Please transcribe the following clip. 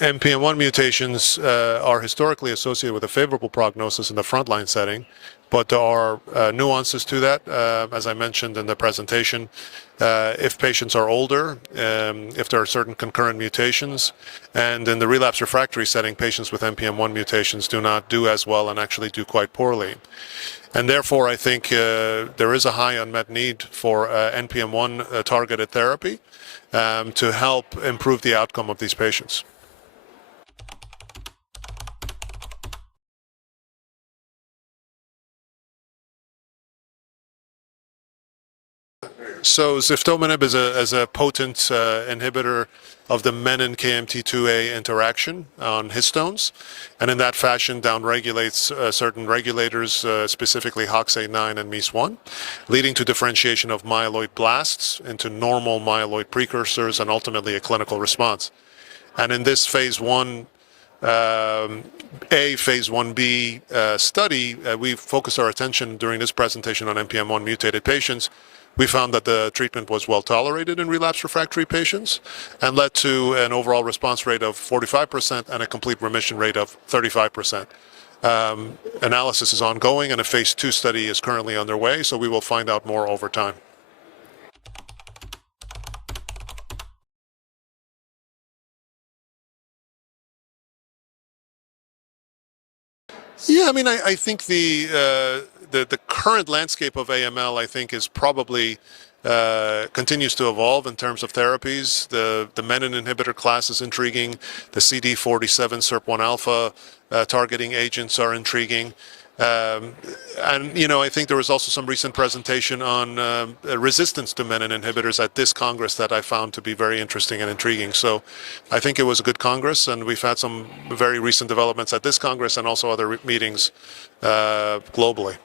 NPM1 mutations are historically associated with a favorable prognosis in the frontline setting, but there are nuances to that, as I mentioned in the presentation. If patients are older, if there are certain concurrent mutations, and in the relapse refractory setting, patients with NPM1 mutations do not do as well and actually do quite poorly. And therefore, I think there is a high unmet need for NPM1 targeted therapy to help improve the outcome of these patients. So ziftomenib is a potent inhibitor of the menin-KMT2A interaction on histones, and in that fashion downregulates certain regulators, specifically HOXA9 and MEIS1, leading to differentiation of myeloid blasts into normal myeloid precursors and ultimately a clinical response. And in this phase 1 phase 1b study, we focused our attention during this presentation on NPM1 mutated patients. We found that the treatment was well tolerated in relapse refractory patients and led to an overall response rate of 45% and a complete remission rate of 35%. Analysis is ongoing and a phase 2 study is currently underway, so we will find out more over time. Yeah, I mean, I think the current landscape of AML, I think, is probably continues to evolve in terms of therapies. The menin inhibitor class is intriguing. The CD47 SIRP1 alpha targeting agents are intriguing. And, you know, I think there was also some recent presentation on resistance to menin inhibitors at this Congress that I found to be very interesting and intriguing. So I think it was a good Congress, and we've had some very recent developments at this Congress and also other meetings globally.